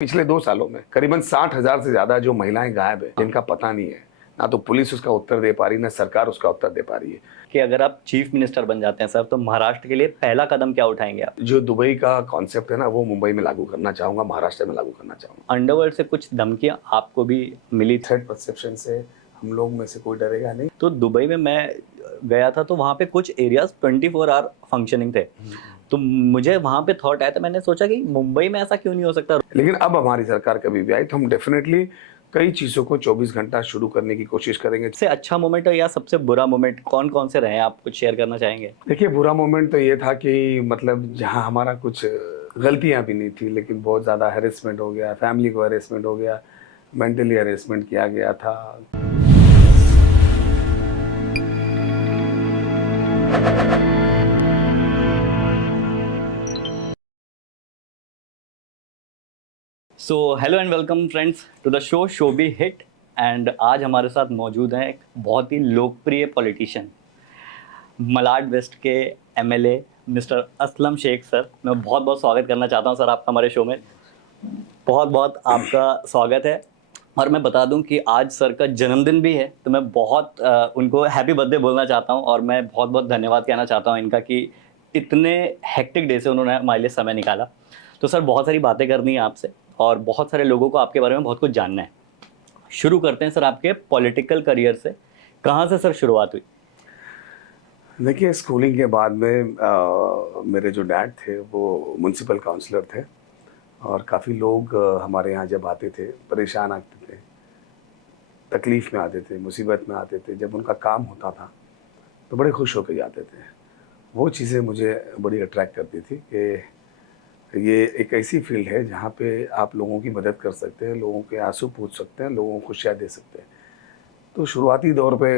पिछले 2 सालों में करीबन 60,000 से ज्यादा जो महिलाएं गायब है, जिनका पता नहीं है, ना तो पुलिस उसका उत्तर दे पा रही, ना सरकार उसका उत्तर दे पा रही है। कि अगर आप चीफ मिनिस्टर बन जाते हैं सर, तो महाराष्ट्र के लिए पहला कदम क्या उठाएंगे आप? जो दुबई का कॉन्सेप्ट है ना, वो मुंबई में लागू करना चाहूंगा, महाराष्ट्र में लागू करना चाहूंगा। अंडरवर्ल्ड से कुछ धमकियां आपको भी मिली थी? थ्रेट परसेप्शन से हम लोग में से कोई डरेगा नहीं। तो दुबई में मैं गया था, तो वहाँ पे कुछ एरियाज 24 आवर फंक्शनिंग थे। तो मुझे वहाँ पे थॉट आया था, मैंने सोचा कि मुंबई में ऐसा क्यों नहीं हो सकता। लेकिन अब हमारी सरकार कभी भी आई तो हम डेफिनेटली कई चीजों को 24 घंटा शुरू करने की कोशिश करेंगे। सबसे अच्छा मोमेंट या सबसे बुरा मोमेंट कौन कौन से रहे हैं, आप कुछ शेयर करना चाहेंगे? देखिए, बुरा मोमेंट तो ये था कि मतलब जहाँ हमारा कुछ गलतियां भी नहीं थी, लेकिन बहुत ज़्यादा हैरेसमेंट हो गया, फैमिली को हैरेसमेंट हो गया, मेंटली हैरेसमेंट किया गया था। So hello and welcome friends to the show शोबी हिट। एंड आज हमारे साथ मौजूद हैं एक बहुत ही लोकप्रिय पॉलिटिशियन, मलाड वेस्ट के MLA mister Aslam Shaikh sir. मैं बहुत बहुत स्वागत करना चाहता हूं सर आपका हमारे शो में। बहुत बहुत आपका स्वागत है। और मैं बता दूं कि आज सर का जन्मदिन भी है, तो मैं बहुत उनको हैप्पी बर्थडे बोलना चाहता हूं। और मैं बहुत बहुत धन्यवाद कहना चाहता हूं इनका कि इतने हेक्टिक डे से उन्होंने हमारे लिए समय निकाला। तो सर, बहुत सारी बातें करनी है आपसे और बहुत सारे लोगों को आपके बारे में बहुत कुछ जानना है। शुरू करते हैं सर आपके पॉलिटिकल करियर से। कहाँ से सर शुरुआत हुई? देखिए, स्कूलिंग के बाद में मेरे जो डैड थे वो म्यूनसिपल काउंसलर थे, और काफ़ी लोग हमारे यहाँ जब आते थे परेशान आते थे, तकलीफ़ में आते थे, मुसीबत में आते थे, जब उनका काम होता था तो बड़े खुश होकर जाते थे। वो चीज़ें मुझे बड़ी अट्रैक्ट करती थी कि ये एक ऐसी फील्ड है जहाँ पे आप लोगों की मदद कर सकते हैं, लोगों के आंसू पूछ सकते हैं, लोगों को खुशियाँ दे सकते हैं। तो शुरुआती दौर पे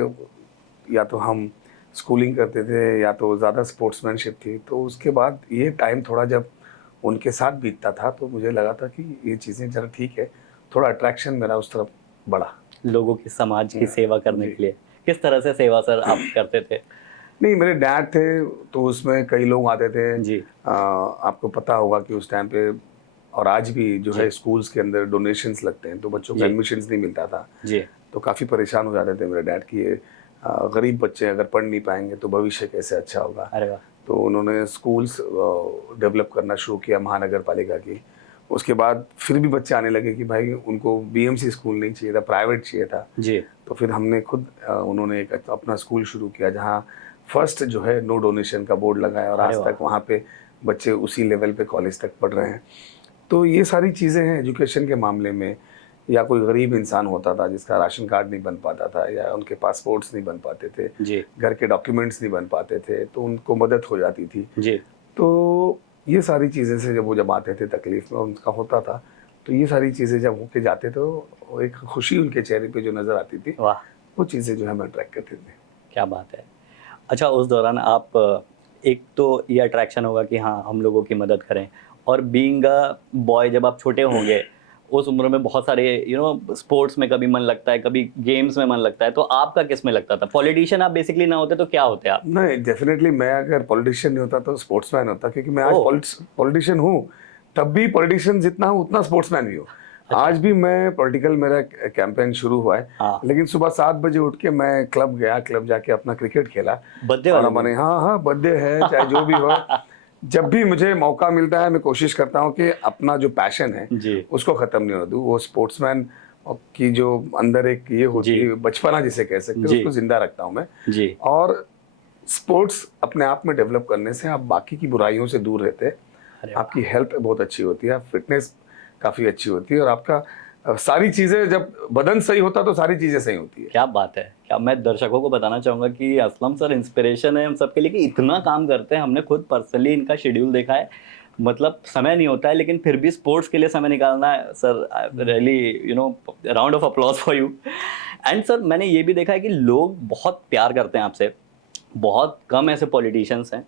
या तो हम स्कूलिंग करते थे या तो ज़्यादा स्पोर्ट्समैनशिप थी। तो उसके बाद ये टाइम थोड़ा जब उनके साथ बीतता था तो मुझे लगा था कि ये चीज़ें ज़रा ठीक है, थोड़ा अट्रैक्शन मेरा उस तरफ बढ़ा। लोगों की, समाज की सेवा करने के लिए किस तरह से सेवा सर आप करते थे? नहीं, मेरे डैड थे तो उसमें कई लोग आते थे। जी। आपको पता होगा कि उस टाइम पे और आज भी जो है स्कूल्स के अंदर डोनेशंस लगते हैं, तो बच्चों को एडमिशन्स नहीं मिलता था। जी। तो काफ़ी परेशान हो जाते थे मेरे डैड कि ये गरीब बच्चे अगर पढ़ नहीं पाएंगे तो भविष्य कैसे अच्छा होगा। अरे वाह। तो उन्होंने स्कूल्स डेवलप करना शुरू किया महानगर पालिका की। उसके बाद फिर भी बच्चे आने लगे कि भाई उनको बीएमसी स्कूल नहीं चाहिए था, प्राइवेट चाहिए था। जी। तो फिर हमने खुद उन्होंने एक अपना स्कूल शुरू किया जहाँ फर्स्ट जो है नो डोनेशन का बोर्ड लगाया, और आज तक वहाँ पे बच्चे उसी लेवल पे कॉलेज तक पढ़ रहे हैं। तो ये सारी चीज़ें हैं एजुकेशन के मामले में। या कोई गरीब इंसान होता था जिसका राशन कार्ड नहीं बन पाता था, या उनके पासपोर्ट्स नहीं बन पाते थे, जी। घर के डॉक्यूमेंट्स नहीं बन पाते थे, तो उनको मदद हो जाती थी। जी। तो ये सारी चीज़ें से जब आते थे तकलीफ़ में उनका होता था, तो ये सारी चीज़ें जब होके जाते थे वो एक खुशी उनके चेहरे पे जो नज़र आती थी, वाह, वो चीज़ें जो हमें अट्रैक्ट करती थी। क्या बात है। अच्छा, उस दौरान आप एक तो ये अट्रैक्शन होगा कि हाँ, हम लोगों की मदद करें, और बीइंग अ बॉय जब आप छोटे होंगे उस उम्र में बहुत सारे स्पोर्ट्स में कभी मन लगता है, कभी गेम्स में मन लगता है। तो आपका किस में लगता था? पॉलिटिशियन आप बेसिकली ना होते तो क्या होते आप? नहीं, डेफिनेटली मैं अगर पॉलिटिशियन नहीं होता तो स्पोर्ट्समैन होता, क्योंकि मैं आज ओह! पॉलिटिशियन हूँ। तब भी पॉलिटिशियन जितना हूँ उतना स्पोर्ट्समैन भी हूँ। आज भी मैं पॉलिटिकल, मेरा कैंपेन शुरू हुआ है। हाँ। लेकिन सुबह 7 बजे उठ के मैं क्लब गया, क्लब जाके अपना क्रिकेट खेला। बर्थडे और वाले हमारे दिन? हाँ, बर्थडे है चाहे जो भी हो, जब भी मुझे मौका मिलता है मैं कोशिश करता हूँ कि अपना जो पैशन है जी। उसको ख़त्म नहीं होने दूँ। वो स्पोर्ट्समैन की जो अंदर एक ये होती जी। है, बचपना जिसे कह सकते हैं, जी। उसको ज़िंदा रखता हूँ मैं। जी। और स्पोर्ट्स अपने आप में डेवलप करने से आप बाकी की बुराइयों से दूर रहते हैं। अरे वाह! आपकी हेल्थ बहुत अच्छी होती है, फिटनेस काफ़ी अच्छी होती है, और आपका सारी चीज़ें, जब बदन सही होता है तो सारी चीज़ें सही होती है। क्या बात है। क्या मैं दर्शकों को बताना चाहूँगा कि असलम सर इंस्पिरेशन है हम सबके लिए कि इतना काम करते हैं। हमने खुद पर्सनली इनका शेड्यूल देखा है। मतलब समय नहीं होता है, लेकिन फिर भी स्पोर्ट्स के लिए समय निकालना है sir. Really round of applause for you. And sir, मैंने ये भी देखा है कि लोग बहुत प्यार करते हैं आपसे। बहुत कम ऐसे पॉलिटिशियंस हैं,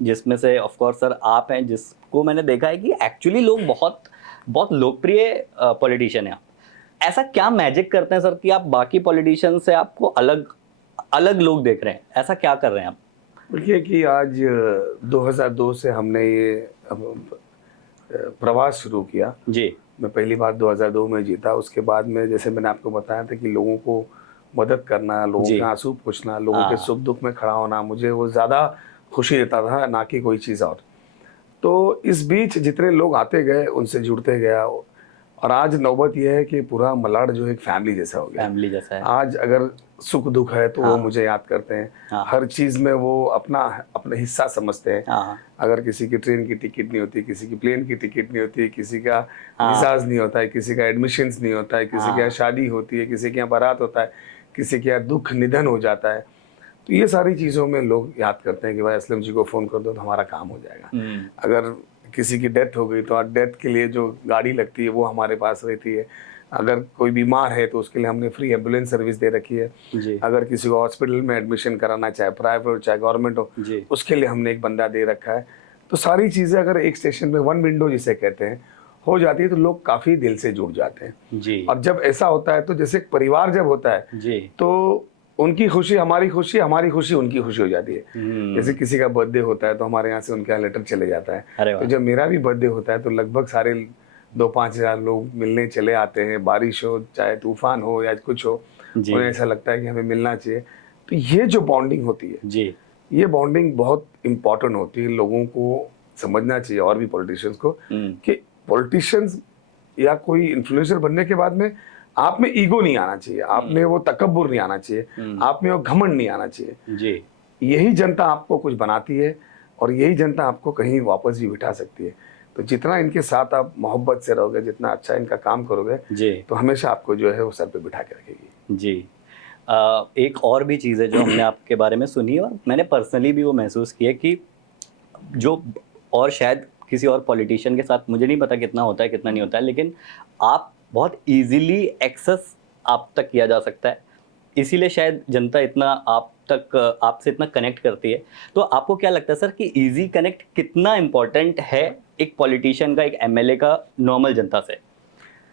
जिसमें से ऑफ कोर्स सर आप हैं, जिसको मैंने देखा है कि एक्चुअली लोग बहुत बहुत लोकप्रिय पॉलिटिशियन हैं आप। ऐसा क्या मैजिक करते हैं सर कि आप बाकी पॉलिटिशियन से आपको अलग अलग लोग देख रहे हैं? ऐसा क्या कर रहे हैं आप? देखिए कि आज 2002 से हमने ये प्रवास शुरू किया। जी। मैं पहली बार 2002 में जीता। उसके बाद में जैसे मैंने आपको बताया था कि लोगों को मदद करना, लोगों जी। के आंसू पोंछना, लोगों के हाँ। सुख दुख में खड़ा होना, मुझे वो ज़्यादा खुशी देता था, ना कि कोई चीज़ और। तो इस बीच जितने लोग आते गए, उनसे जुड़ते गया, और आज नौबत ये है कि पूरा मलाड जो एक फैमिली जैसा हो गया। फैमिली जैसा है। आज अगर सुख दुख है तो वो हाँ। मुझे याद करते हैं। हाँ। हर चीज़ में वो अपना अपना हिस्सा समझते हैं। हाँ। अगर किसी की ट्रेन की टिकट नहीं होती, किसी की प्लेन की टिकट नहीं होती, किसी का हाँ। विसाज नहीं होता है, किसी का एडमिशन्स नहीं होता है, किसी के यहाँ हाँ। शादी होती है, किसी के यहाँ बारात होता है, किसी के यहाँ दुख निधन हो जाता है। तो ये सारी चीज़ों में लोग याद करते हैं कि भाई असलम जी को फ़ोन कर दो तो हमारा काम हो जाएगा। हम्म। अगर किसी की डेथ हो गई तो आज डेथ के लिए जो गाड़ी लगती है वो हमारे पास रहती है। अगर कोई बीमार है तो उसके लिए हमने फ्री एम्बुलेंस सर्विस दे रखी है। जी। अगर किसी को हॉस्पिटल में एडमिशन कराना, चाहे प्राइवेट हो चाहे गवर्नमेंट हो, जी। उसके लिए हमने एक बंदा दे रखा है। तो सारी चीज़ें अगर एक स्टेशन में वन विंडो जिसे कहते हैं हो जाती है तो लोग काफ़ी दिल से जुड़ जाते हैं। जी। और जब ऐसा होता है तो जैसे एक परिवार जब होता है जी। तो उनकी खुशी हमारी खुशी, हमारी खुशी उनकी खुशी हो जाती है। जैसे किसी का बर्थडे होता है तो हमारे यहाँ से उनके यहाँ लेटर चले जाता है। अरे तो वाह। जब मेरा भी बर्थडे होता है तो लगभग सारे 2-5 हज़ार लोग मिलने चले आते हैं। बारिश हो, चाहे तूफान हो या कुछ हो, जी। उन्हें ऐसा लगता है कि हमें मिलना चाहिए। तो ये जो बॉन्डिंग होती है, जी। ये बॉन्डिंग बहुत इम्पोर्टेंट होती है। लोगों को समझना चाहिए, और भी पॉलिटिशियंस को, कि पॉलिटिशियंस या कोई इन्फ्लुएंसर बनने के बाद में आप में ईगो नहीं आना चाहिए, आप में वो तकब्बुर नहीं आना चाहिए, आप में वो घमंड नहीं आना चाहिए। जी। यही जनता आपको कुछ बनाती है और यही जनता आपको कहीं वापस भी बिठा सकती है। तो जितना इनके साथ आप मोहब्बत से रहोगे, जितना अच्छा इनका काम करोगे, जी। तो हमेशा आपको जो है वो सर पे बिठा के रखेगी। जी। एक और भी चीज़ है जो हमने आपके बारे में सुनी और मैंने पर्सनली भी वो महसूस किया कि जो, और शायद किसी और पॉलिटिशियन के साथ मुझे नहीं पता कितना होता है कितना नहीं होता है, लेकिन आप बहुत इजीली एक्सेस आप तक किया जा सकता है, इसीलिए शायद जनता इतना आप तक आपसे इतना कनेक्ट करती है। तो आपको क्या लगता है सर कि इजी कनेक्ट कितना इम्पोर्टेंट है एक पॉलिटिशियन का, एक एमएलए का नॉर्मल जनता से?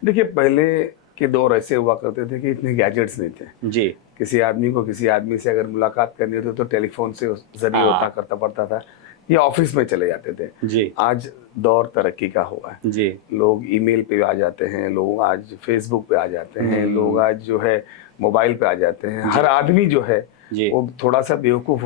देखिए, पहले के दौर ऐसे हुआ करते थे कि इतने गैजेट्स नहीं थे। जी। किसी आदमी को किसी आदमी से अगर मुलाकात करनी होती तो टेलीफोन से जरिए होता हाँ। करता पड़ता था, या ऑफिस में चले जाते थे। जी। आज दौर तरक्की का हुआ है। जी। लोग ईमेल पे आ जाते हैं, लोग आज फेसबुक पे आ जाते हैं, लोग आज जो है मोबाइल पे आ जाते हैं। हर आदमी जो है जी। वो थोड़ा सा बेवकूफ़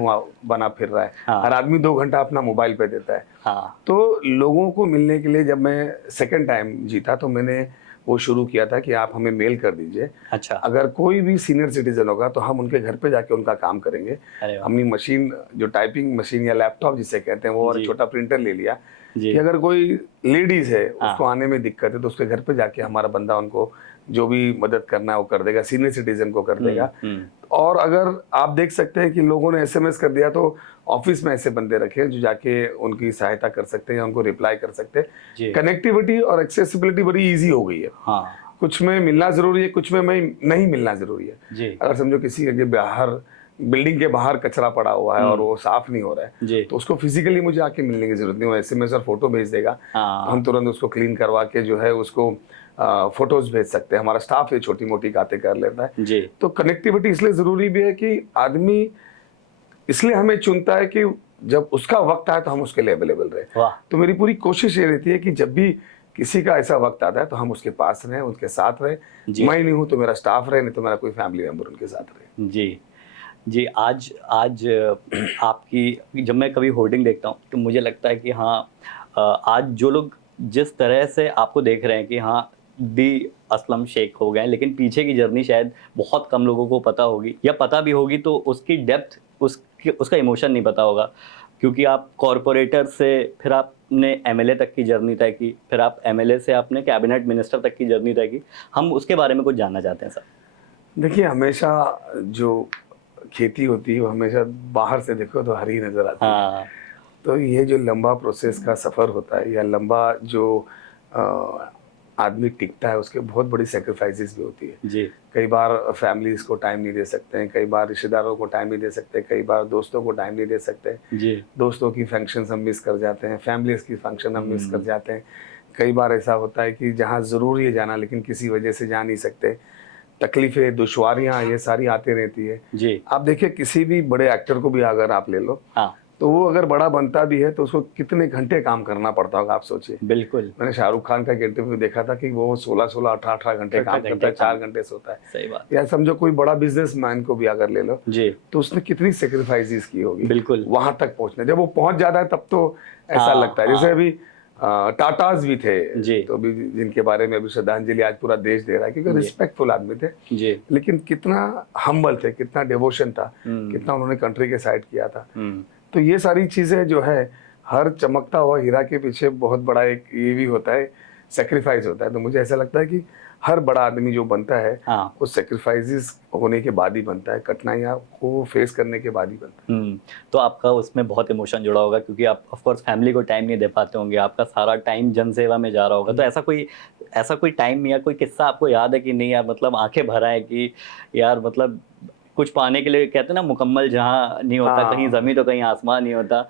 बना फिर रहा है। हाँ। हर आदमी 2 घंटा अपना मोबाइल पे देता है। हाँ। तो लोगों को मिलने के लिए जब मैं सेकंड टाइम जीता तो मैंने वो शुरू किया था कि आप हमें मेल कर दीजिए। अच्छा। अगर कोई भी सीनियर सिटीजन होगा तो हम उनके घर पे जाके उनका काम करेंगे। अरे वाह। हमने मशीन, जो टाइपिंग मशीन या लैपटॉप जिसे कहते हैं वो, और जी। छोटा प्रिंटर ले लिया जी। कि अगर कोई लेडीज़ है हाँ। उसको आने में दिक्कत है तो उसके घर पे जाके हमारा बंदा उनको जो भी मदद करना है वो कर देगा, सीनियर सिटीजन को कर देगा। और अगर आप देख सकते हैं कि लोगों ने एसएमएस कर दिया तो ऑफिस में ऐसे बंदे रखे हैं जो जाके उनकी सहायता कर सकते हैं या उनको रिप्लाई कर सकते जी। हैं। कनेक्टिविटी और एक्सेसिबिलिटी बड़ी ईजी हो गई है। हाँ। कुछ में मिलना ज़रूरी है, कुछ में नहीं मिलना ज़रूरी है। जी। अगर समझो किसी के बाहर, बिल्डिंग के बाहर कचरा पड़ा हुआ है और वो साफ नहीं हो रहा है, जी। तो उसको फिजिकली मुझे आके मिलने की जरूरत नहीं, वो एसएमएस और फोटो भेज देगा। हाँ। तो हम तुरंत उसको क्लीन करवा के जो है उसको फोटोज भेज सकते हैं। हमारा स्टाफ ये छोटी मोटी बातें कर लेता है। जी। तो कनेक्टिविटी इसलिए ज़रूरी भी है कि आदमी इसलिए हमें चुनता है कि जब उसका वक्त आए तो हम उसके लिए अवेलेबल रहे। वाह। तो मेरी पूरी कोशिश ये रहती है कि जब भी किसी का ऐसा वक्त आता है तो हम उसके पास रहें, उसके साथ रहें। जी। मैं नहीं हूँ तो मेरा स्टाफ रहे, नहीं तो मेरा कोई फैमिली मेम्बर उनके साथ रहे। जी। जी। आज आज आपकी जब मैं कभी होर्डिंग देखता हूँ तो मुझे लगता है कि हाँ, आज जो लोग जिस तरह से आपको देख रहे हैं कि हाँ दी असलम शेख हो गए, लेकिन पीछे की जर्नी शायद बहुत कम लोगों को पता होगी, या पता भी होगी तो उसकी डेप्थ, उसका इमोशन नहीं पता होगा, क्योंकि आप कॉरपोरेटर से फिर आपने एमएलए तक की जर्नी तय की, फिर आप एमएलए से आपने कैबिनेट मिनिस्टर तक की जर्नी तय की। हम उसके बारे में कुछ जानना चाहते हैं सर। देखिए, हमेशा जो खेती होती है वो हमेशा बाहर से देखो तो हरी नज़र आती है। हाँ। तो ये जो लंबा प्रोसेस का सफ़र होता है या लंबा जो आदमी टिकता है, उसके बहुत बड़ी सेक्रीफाइसेस भी होती है। जी। कई बार फैमिलीज को टाइम नहीं दे सकते हैं, कई बार रिश्तेदारों को टाइम नहीं दे सकते, कई बार दोस्तों को टाइम नहीं दे सकते। जी। दोस्तों की फंक्शंस हम मिस कर जाते हैं, फैमिलीज की फंक्शन हम मिस कर जाते हैं। कई बार ऐसा होता है कि जहाँ ज़रूरी है जाना लेकिन किसी वजह से जा नहीं सकते। तकलीफ़ें, दुश्वारियाँ ये सारी आती रहती है। जी। आप देखिए, किसी भी बड़े एक्टर को भी अगर आप ले लो हाँ। तो वो अगर बड़ा बनता भी है तो उसको कितने घंटे काम करना पड़ता होगा, आप सोचिए। बिल्कुल। मैंने शाहरुख खान का एक इंटरव्यू देखा था कि वो 16-16, 18-18 घंटे काम करता है, 4 घंटे सोता है। सही बात। या समझो कोई बड़ा बिजनेसमैन को भी अगर ले लो, जी तो उसने कितनी सेक्रीफाइसेस की होगी बिल्कुल। वहां तक पहुंचने। जब वो पहुंच जाता है तब तो ऐसा हाँ, लगता है जैसे हाँ। अभी टाटाज भी थे, जी तो अभी जिनके बारे में अभी श्रद्धांजलि आज पूरा देश दे रहा है, क्योंकि जी रिस्पेक्टफुल आदमी थे, जी। लेकिन कितना हम्बल थे, कितना डिवोशन था, हम्म कितना उन्होंने कंट्री के साइड किया था। हम्म। तो ये सारी चीजें जो है, हर चमकता हुआ हीरा के पीछे बहुत बड़ा एक ये भी होता है, सेक्रीफाइस होता है। तो मुझे ऐसा लगता है कि हर बड़ा आदमी जो बनता है हाँ। वो सेक्रीफाइसेस होने के बाद ही बनता है, कठिनाइयाँ को फेस करने के बाद ही बनता तो आपका उसमें बहुत इमोशन जुड़ा होगा, क्योंकि आप ऑफ कोर्स फैमिली को टाइम नहीं दे पाते होंगे, आपका सारा टाइम जनसेवा में जा रहा होगा। तो ऐसा कोई टाइम या कोई किस्सा आपको याद है कि नहीं यार, मतलब आंखें भर आए कि यार मतलब कुछ पाने के लिए कहते हैं ना, मुकम्मल जहाँ नहीं है। होता कहीं हाँ, जमी तो कहीं आसमान नहीं होता,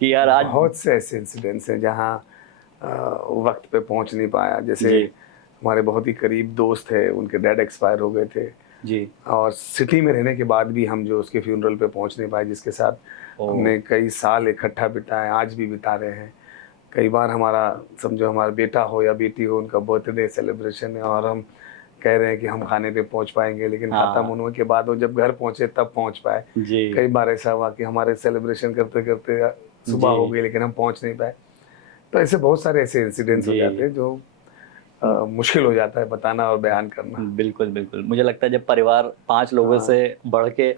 कि यार आज। बहुत से ऐसे इंसिडेंट्स हैं जहाँ वक्त पे पहुंच नहीं पाया। जैसे जी हमारे बहुत ही करीब दोस्त थे, उनके डैड एक्सपायर हो गए थे, जी। और सिटी में रहने के बाद भी हम जो उसके फ्यूनरल पे पहुंच नहीं पाए, जिसके साथ ओ हमने कई साल इकट्ठा बिताए, आज भी बिता रहे हैं। कई बार हमारा, समझो हमारा बेटा हो या बेटी हो, उनका बर्थडे सेलिब्रेशन है और हम कह रहे हैं कि हम खाने पे पहुंच पाएंगे, लेकिन खत्म हाँ होने के बाद वो जब घर पहुंचे तब पहुंच पाए। जी कई बार ऐसा हुआ कि हमारे सेलिब्रेशन करते करते सुबह जी हो गई लेकिन हम पहुंच नहीं पाए। तो ऐसे बहुत सारे ऐसे इंसिडेंट्स हो जी। जाते हैं जो मुश्किल हो जाता है बताना और बयान करना। बिल्कुल बिल्कुल। मुझे लगता है जब परिवार 5 लोगों से हाँ, बढ़ के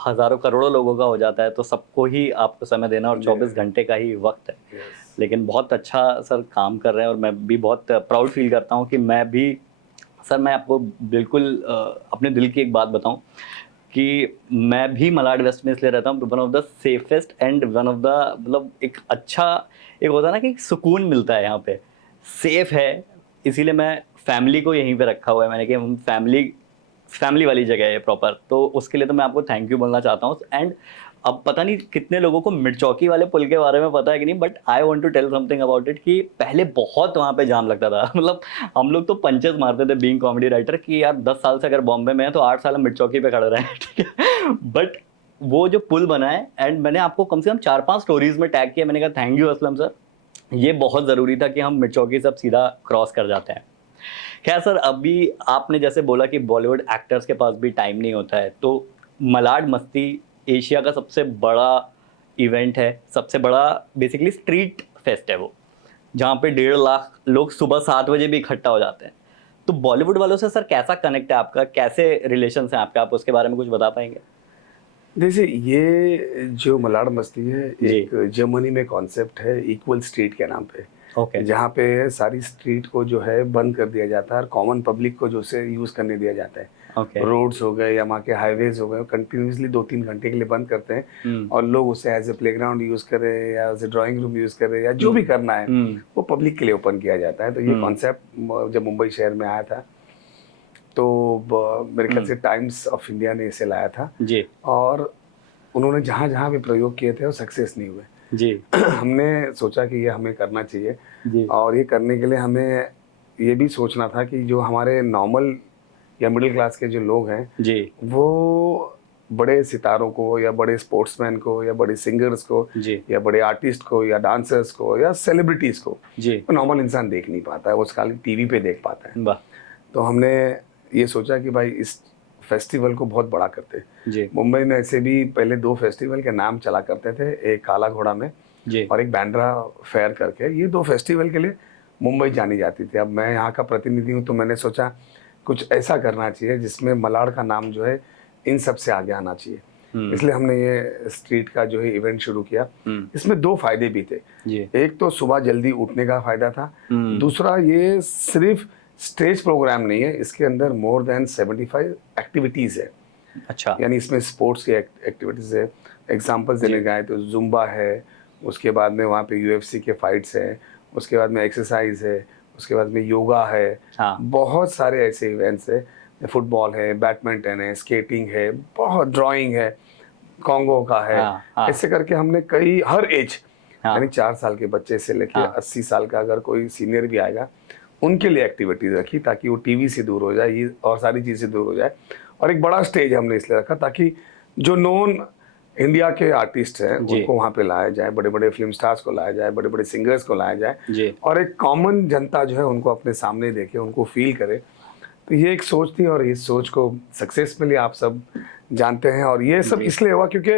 हज़ारों करोड़ों लोगों का हो जाता है, तो सबको ही आपको समय देना, और 24 घंटे का ही वक्त है। यस। लेकिन बहुत अच्छा सर काम कर रहे हैं, और मैं भी बहुत प्राउड फील करता हूँ कि मैं भी, सर मैं आपको बिल्कुल अपने दिल की एक बात बताऊँ कि मैं भी मलाड वेस्ट में इसलिए रहता हूँ, one of the safest and one of the, मतलब एक अच्छा, एक होता है ना कि एक सुकून मिलता है यहाँ पे, सेफ है। इसीलिए मैं फैमिली को यहीं पे रखा हुआ है मैंने, कि हम फैमिली फैमिली वाली जगह है प्रॉपर। तो उसके लिए तो मैं आपको थैंक यू बोलना चाहता हूँ। एंड अब पता नहीं कितने लोगों को मिर्चौकी वाले पुल के बारे में पता है कि नहीं, but I want to tell something about it, कि पहले बहुत वहाँ पे जाम लगता था मतलब हम लोग तो पंचेस मारते थे बीइंग कॉमेडी राइटर, कि यार 10 साल से अगर बॉम्बे में है तो 8 साल हम मिर्चौकी पे खड़े रहे हैं ठीक है। बट वो जो पुल बना है, एंड मैंने आपको कम से कम 4-5 स्टोरीज में टैग किया, मैंने कहा थैंक यू असलम सर, ये बहुत ज़रूरी था कि हम मिर्चौकी से अब सीधा क्रॉस कर जाते हैं। खैर सर, अभी आपने जैसे बोला कि बॉलीवुड एक्टर्स के पास भी टाइम नहीं होता है, तो मलाड मस्ती एशिया का सबसे बड़ा इवेंट है, सबसे बड़ा बेसिकली स्ट्रीट फेस्ट है वो, जहाँ पे 1.5 लाख लोग सुबह 7 बजे भी इकट्ठा हो जाते हैं। तो बॉलीवुड वालों से सर कैसा कनेक्ट है आपका, कैसे रिलेशन है आपका, आप उसके बारे में कुछ बता पाएंगे? जैसे ये जो मलाड मस्ती है, जी एक जर्मनी में कॉन्सेप्ट है इक्वल स्ट्रीट के नाम पे, ओके जहाँ पे सारी स्ट्रीट को जो है बंद कर दिया जाता है और कॉमन पब्लिक को जो से यूज़ करने दिया जाता है। ओके। रोड्स हो गए या वहाँ के हाईवेज हो गए, कंटिन्यूसली 2-3 घंटे के लिए बंद करते हैं, हम्म और लोग उसे एज ए प्लेग्राउंड यूज़ करें या as a drawing room use करें या जो भी हम्म करना है, हम्म वो पब्लिक के लिए ओपन किया जाता है। तो ये हम्म कॉन्सेप्ट जब मुंबई शहर में आया था, तो मेरे ख्याल से टाइम्स ऑफ इंडिया ने इसे लाया था, जी और उन्होंने जहाँ जहाँ भी प्रयोग किए थे वो सक्सेस नहीं हुए। जी हमने सोचा कि ये हमें करना चाहिए, जी और ये करने के लिए हमें ये भी सोचना था कि जो हमारे नॉर्मल या मिडिल क्लास के जो लोग हैं, जी वो बड़े सितारों को या बड़े स्पोर्ट्समैन को या बड़े सिंगर्स को जी या बड़े आर्टिस्ट को या डांसर्स को या सेलिब्रिटीज़ को जी। नॉर्मल इंसान देख नहीं पाता है, वो खाली टीवी पे देख पाता है। वाह। तो हमने ये सोचा कि भाई इस फेस्टिवल को बहुत बड़ा करते हैं। जी मुंबई में ऐसे भी पहले 2 फेस्टिवल के नाम चला करते थे, एक काला घोड़ा में जी और एक बैंड्रा फेयर करके। ये 2 फेस्टिवल के लिए मुंबई जानी जाती थी। अब मैं यहाँ का प्रतिनिधि हूँ, तो मैंने सोचा कुछ ऐसा करना चाहिए जिसमें मलाड का नाम जो है इन सब से आगे आना चाहिए। इसलिए हमने ये स्ट्रीट का जो है इवेंट शुरू किया। इसमें 2 फायदे भी थे। जी एक तो सुबह जल्दी उठने का फायदा था, हम्म दूसरा ये सिर्फ स्टेज प्रोग्राम नहीं है, इसके अंदर मोर देन 75 एक्टिविटीज़ है। अच्छा यानी इसमें स्पोर्ट्स की एक्टिविटीज़ है। एग्जांपल्स देने जी जाए तो जुम्बा है, उसके बाद में वहाँ पे यूएफसी के फाइट्स हैं, उसके बाद में एक्सरसाइज है, उसके बाद में योगा है, हाँ बहुत सारे ऐसे इवेंट्स है। फुटबॉल है, बैडमिंटन है, स्केटिंग है, बहुत ड्राइंग है, कॉन्गो का है। हाँ हाँ ऐसे करके हमने कई, हर एज, यानी हाँ 4 साल के बच्चे से लेके हाँ 80 साल का अगर कोई सीनियर भी आएगा, उनके लिए एक्टिविटीज़ रखी ताकि वो टीवी से दूर हो जाए, ये और सारी चीज़ से दूर हो जाए। और एक बड़ा स्टेज हमने इसलिए रखा ताकि जो नॉन इंडिया के आर्टिस्ट हैं जी। उनको वहाँ पे लाया जाए, बड़े बड़े फिल्म स्टार्स को लाया जाए, बड़े बड़े सिंगर्स को लाया जाए, जी। और एक कॉमन जनता जो है उनको अपने सामने देखे, उनको फील करे। तो ये एक सोच थी, और इस सोच को सक्सेस मिली, आप सब जानते हैं। और ये सब जी। इसलिए हुआ क्योंकि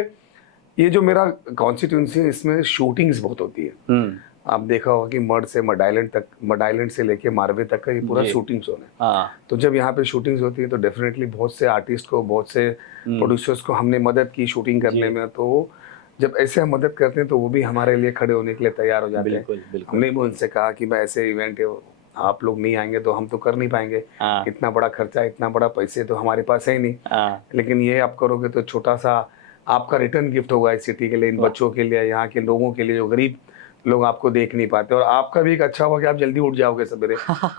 ये जो मेरा कॉन्स्टिट्यूंसी है इसमें शूटिंग्स बहुत होती है। आप देखा होगा कि मड से मड आइलैंड तक, मड आइलैंड से लेके मारवे तक का ये पूरा जी। शूटिंग जोन है। हाँ। तो जब यहाँ पे शूटिंग्स होती है तो डेफिनेटली बहुत से आर्टिस्ट को, बहुत से प्रोड्यूसर्स को हमने मदद की शूटिंग करने जी। में। तो जब ऐसे हम मदद करते हैं तो वो भी हमारे लिए खड़े होने के लिए तैयार हो जाते हैं। बिल्कुल, बिल्कुल। हमने भी उनसे कहा कि भाई ऐसे इवेंट है, आप लोग नहीं आएंगे तो हम तो कर नहीं पाएंगे, हाँ। इतना बड़ा खर्चा, इतना बड़ा पैसे तो हमारे पास है ही नहीं, हाँ। लेकिन ये आप करोगे तो छोटा सा आपका रिटर्न गिफ्ट होगा इस सिटी के लिए, इन वाह! बच्चों के लिए, यहाँ के लोगों के लिए जो गरीब लोग आपको देख नहीं पाते। और आपका भी एक अच्छा होगा कि आप जल्दी उठ जाओगे सवेरे,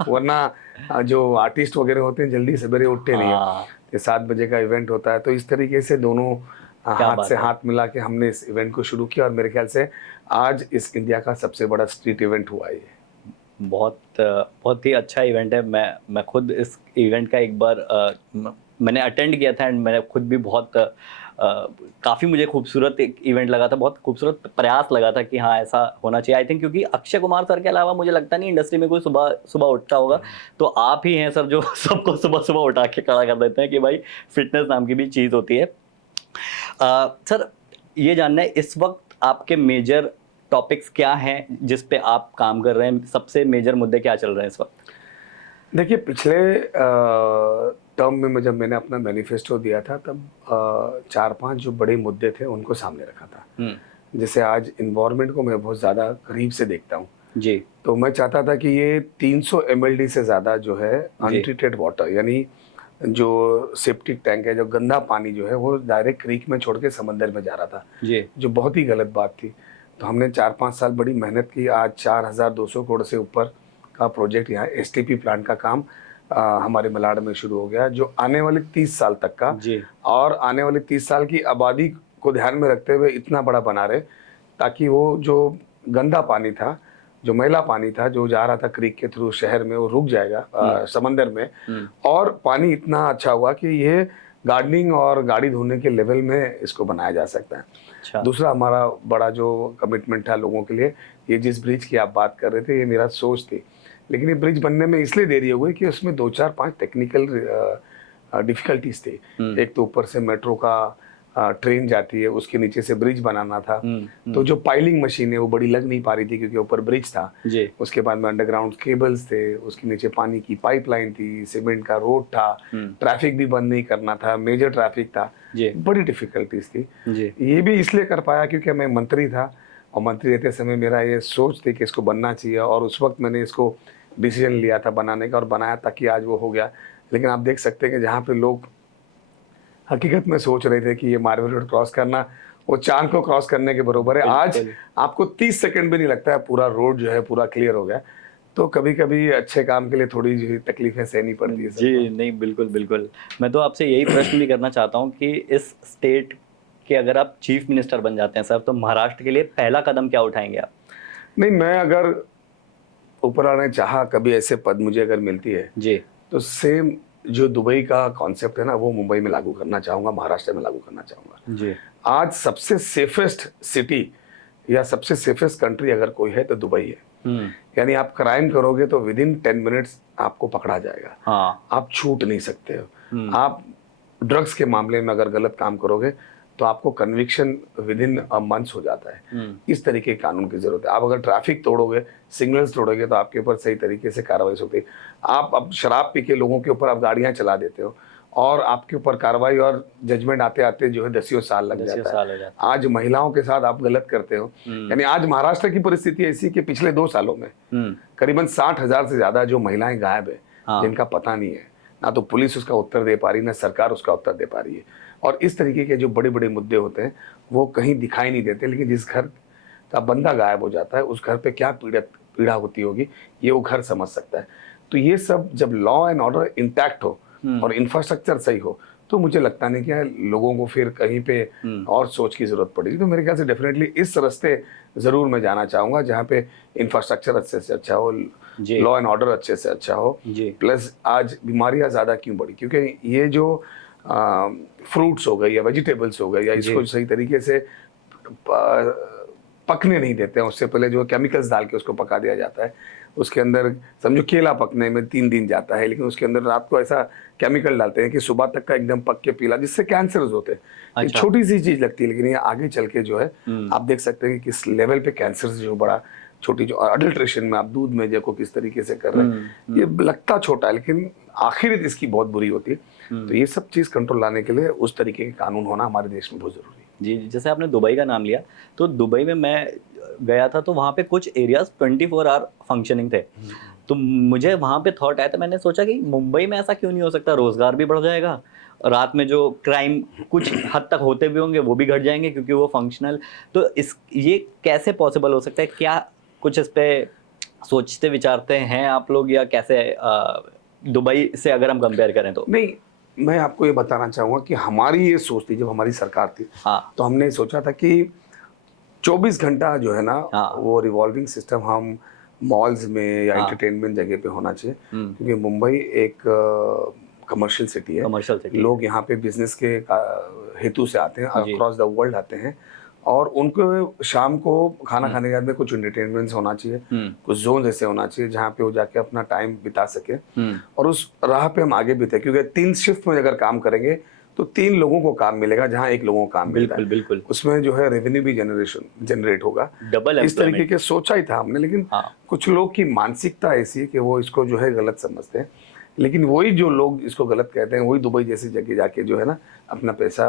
वरना जो आर्टिस्ट वगैरह होते हैं जल्दी सवेरे उठते नहीं है। हाँ। ये 7 बजे का इवेंट होता है। तो इस तरीके से दोनों क्या हाथ बात से है। हाथ मिला के हमने इस इवेंट को शुरू किया, और मेरे ख्याल से आज इस इंडिया का सबसे बड़ा स्ट्रीट इवेंट हुआ है ये। बहुत ही अच्छा इवेंट है। मैं खुद इस इवेंट का एक बार मैंने अटेंड किया था, एंड मैंने खुद भी बहुत काफ़ी मुझे खूबसूरत एक इवेंट लगा था, बहुत खूबसूरत प्रयास लगा था कि हाँ ऐसा होना चाहिए। आई थिंक क्योंकि अक्षय कुमार सर के अलावा मुझे लगता नहीं इंडस्ट्री में कोई सुबह सुबह उठता होगा, तो आप ही हैं सर जो सबको सुबह सुबह उठा के खड़ा कर देते हैं कि भाई फिटनेस नाम की भी चीज़ होती है। सर, ये जानना है इस वक्त आपके मेजर टॉपिक्स क्या हैं जिस पे आप काम कर रहे हैं, सबसे मेजर मुद्दे क्या चल रहे हैं इस वक्त? देखिए, पिछले टर्म में जब मैंने अपना मैनिफेस्टो दिया था तब 4-5 जो बड़े मुद्दे थे उनको सामने रखा था। जैसे आज इन्वायरमेंट को मैं बहुत ज़्यादा करीब से देखता हूँ, जी। तो मैं चाहता था कि ये 300 mld से ज़्यादा जो है अनट्रीटेड वाटर, यानी जो सेप्टिक टैंक है, जो गंदा पानी जो है वो डायरेक्ट क्रीक में छोड़ के समंदर में जा रहा था, जी। जो बहुत ही गलत बात थी। तो हमने 4-5 साल बड़ी मेहनत की। आज 4200 करोड़ से ऊपर का प्रोजेक्ट यहाँ एसटीपी प्लांट का काम हमारे मलाड में शुरू हो गया, जो आने वाले 30 साल तक का, जी। और आने वाले 30 साल की आबादी को ध्यान में रखते हुए इतना बड़ा बना रहे, ताकि वो जो गंदा पानी था, जो मैला पानी था जो जा रहा था क्रीक के थ्रू शहर में, वो रुक जाएगा समंदर में। और पानी इतना अच्छा हुआ कि ये गार्डनिंग और गाड़ी धोने के लेवल में इसको बनाया जा सकता है। अच्छा। दूसरा हमारा बड़ा जो कमिटमेंट था लोगों के लिए, ये जिस ब्रिज की आप बात कर रहे थे, ये मेरा सोच थी, लेकिन ये ब्रिज बनने में इसलिए देरी हो गई कि उसमें 2-4-5 टेक्निकल डिफिकल्टीज थी। एक तो ऊपर से मेट्रो का ट्रेन जाती है, उसके नीचे से ब्रिज बनाना था, तो जो पाइलिंग मशीन है वो बड़ी लग नहीं पा रही थी क्योंकि ऊपर ब्रिज था। जी। उसके बाद में अंडरग्राउंड केबल्स थे, उसके नीचे पानी की पाइपलाइन थी, सीमेंट का रोड था, ट्रैफिक भी बंद नहीं करना था, मेजर ट्रैफिक था, जी। बड़ी डिफिकल्टीज थी। जी। ये भी इसलिए कर पाया क्योंकि मैं मंत्री था, और मंत्री रहते समय मेरा ये सोच थी कि इसको बनना चाहिए, और उस वक्त मैंने इसको डिसीजन लिया था बनाने का, और बनाया ताकि आज वो हो गया। लेकिन आप देख सकते हैं कि जहाँ पे लोग हकीकत में सोच रहे थे कि ये मार्बल रोड क्रॉस करना वो चांद को क्रॉस करने के बराबर है, आज बिल्कुल। आपको 30 सेकंड भी नहीं लगता है, पूरा रोड जो है पूरा क्लियर हो गया। तो कभी कभी अच्छे काम के लिए थोड़ी जी तकलीफें सहनी पड़ती है सबको। जी, नहीं, बिल्कुल, बिल्कुल। मैं तो आपसे यही प्रश्न भी करना चाहता हूँ कि इस स्टेट के अगर आप चीफ मिनिस्टर बन जाते हैं सर, तो महाराष्ट्र के लिए पहला कदम क्या उठाएंगे आप? नहीं, मैं अगर ऊपर ने चाहा कभी ऐसे पद मुझे अगर मिलती है, जी। तो सेम जो दुबई का कॉन्सेप्ट है ना, वो मुंबई में लागू करना चाहूँगा, महाराष्ट्र में लागू करना चाहूँगा। जी। आज सबसे सेफेस्ट सिटी या सबसे सेफेस्ट कंट्री अगर कोई है तो दुबई है। यानी आप क्राइम करोगे तो विद इन 10 मिनट्स आपको पकड़ा जाएगा। हाँ। आप छूट नहीं सकते हो। आप ड्रग्स के मामले में अगर गलत काम करोगे तो आपको कन्विक्शन विद इन मंथ्स हो जाता है। इस तरीके के कानून की जरूरत है। आप अगर ट्रैफिक तोड़ोगे, सिग्नल्स तोड़ोगे, तो आपके ऊपर सही तरीके से कार्रवाई होती है। आप अब शराब पी के लोगों के ऊपर आप गाड़ियां चला देते हो, और आपके ऊपर कार्रवाई और जजमेंट आते आते जो है 10 साल लग जाता है। आज महिलाओं के साथ आप गलत करते हो, यानी आज महाराष्ट्र की परिस्थिति ऐसी कि पिछले 2 सालों में करीबन 60,000 से ज्यादा जो महिलाएं गायब है, जिनका पता नहीं है, ना तो पुलिस उसका उत्तर दे पा रही, ना सरकार उसका उत्तर दे पा रही है। और इस तरीके के जो बड़े बड़े मुद्दे होते हैं वो कहीं दिखाई नहीं देते, लेकिन जिस घर का बंदा गायब हो जाता है उस घर पे क्या पीड़ा होती होगी ये वो घर समझ सकता है। तो ये सब जब लॉ एंड ऑर्डर इंटैक्ट हो और इंफ्रास्ट्रक्चर सही हो, तो मुझे लगता नहीं कि लोगों को फिर कहीं पे और सोच की जरूरत पड़ेगी। तो मेरे ख्याल से डेफिनेटली इस रास्ते जरूर मैं जाना चाहूँगा जहाँ पे इंफ्रास्ट्रक्चर अच्छे से अच्छा हो, लॉ एंड ऑर्डर अच्छे से अच्छा हो। प्लस आज बीमारियाँ ज़्यादा क्यों बढ़ी, क्योंकि ये जो फ्रूट्स हो गए या वेजिटेबल्स हो गए या इसको सही तरीके से पकने नहीं देते हैं, उससे पहले जो केमिकल्स डाल के उसको पका दिया जाता है। उसके अंदर समझो केला पकने में 3 दिन जाता है, लेकिन उसके अंदर रात को ऐसा केमिकल डालते हैं कि सुबह तक का एकदम पक के पीला, जिससे कैंसर्स होते हैं। ये अच्छा। छोटी सी चीज लगती है, लेकिन ये आगे चल के जो है आप देख सकते हैं कि किस लेवल पे कैंसर जो बड़ा छोटी जो अडल्ट्रेशन में आप दूध में देखो किस तरीके से कर रहे हैं, ये लगता छोटा है लेकिन आखिर इसकी बहुत बुरी होती है। तो ये सब चीज कंट्रोल लाने के लिए उस तरीके के कानून होना हमारे देश में बहुत जरूरी है। जी, जैसे आपने दुबई का नाम लिया, तो दुबई में मैं गया था, तो वहाँ पे कुछ एरियाज 24 आवर फंक्शनिंग थे। तो मुझे वहाँ पे थॉट आया, तो मैंने सोचा कि मुंबई में ऐसा क्यों नहीं हो सकता, रोजगार भी बढ़ जाएगा, रात में जो क्राइम कुछ हद तक होते भी होंगे वो भी घट जाएंगे क्योंकि वो फंक्शनल। तो इस ये कैसे पॉसिबल हो सकता है, क्या कुछ इस पे सोचते विचारते हैं आप लोग, या कैसे दुबई से अगर हम कंपेयर करें तो? नहीं, मैं आपको ये बताना चाहूँगा कि हमारी ये सोच थी जब हमारी सरकार थी, हाँ। तो हमने सोचा था कि 24 घंटा जो है ना, हाँ। वो रिवॉल्विंग सिस्टम हम मॉल्स में या हाँ। एंटरटेनमेंट जगह पे होना चाहिए, क्योंकि मुंबई एक कमर्शियल सिटी है। Commercial city. लोग यहाँ पे बिजनेस के हेतु से आते हैं, जी। अक्रॉस द वर्ल्ड आते हैं, और उनको शाम को खाना खाने के बाद में कुछ एंटरटेनमेंट्स होना चाहिए, कुछ जोन ऐसे होना चाहिए जहाँ पे वो जाके अपना टाइम बिता सके, और उस राह पे हम आगे भी थे, क्योंकि 3 शिफ्ट में अगर काम करेंगे तो 3 लोगों को काम मिलेगा जहाँ 1 लोगों को काम मिलता है। बिल्कुल। उसमें जो है रेवेन्यू भी जनरेट होगा, डबल इस तरीके एम्प्लॉयमेंट। के सोचा ही था हमने। लेकिन हाँ। कुछ लोग की मानसिकता ऐसी है कि वो इसको जो है गलत समझते हैं, लेकिन वही जो लोग इसको गलत कहते हैं वही दुबई जैसी जगह जाके जो है ना अपना पैसा